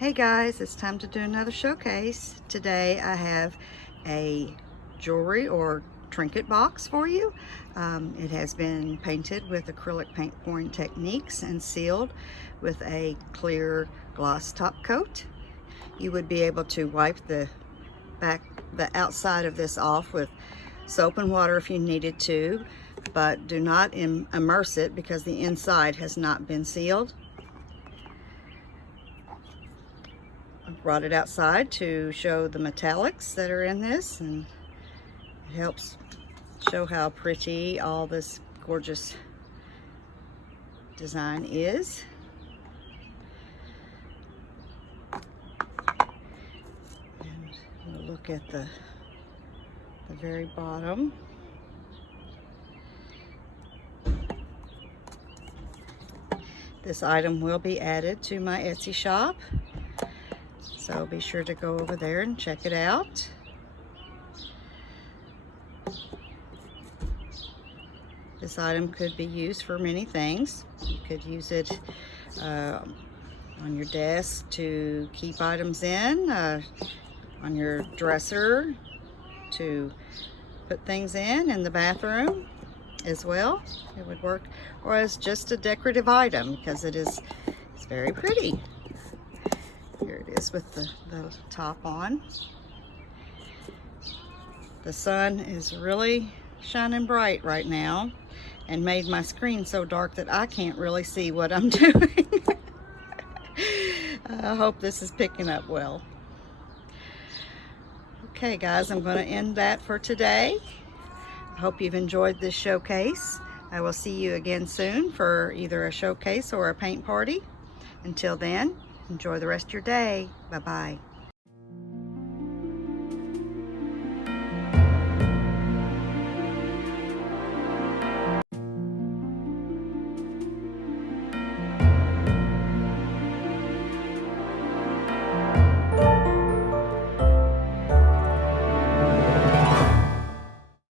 Hey guys, it's time to do another showcase. Today I have a jewelry or trinket box for you. It has been painted with acrylic paint pouring techniques and sealed with a clear gloss top coat. You would be able to wipe the outside of this off with soap and water if you needed to, but do not immerse it because the inside has not been sealed. Brought it outside to show the metallics that are in this, and it helps show how pretty all this gorgeous design is. And we'll look at the very bottom. This item will be added to my Etsy shop, so be sure to go over there and check it out. This item could be used for many things. You could use it on your desk to keep items in, on your dresser to put things in the bathroom as well. It would work, or as just a decorative item because it's very pretty. Here it is with the top on. The sun is really shining bright right now and made my screen so dark that I can't really see what I'm doing. I hope this is picking up well. Okay guys, I'm going to end that for today. I hope you've enjoyed this showcase. I will see you again soon for either a showcase or a paint party. Until then, enjoy the rest of your day. Bye-bye.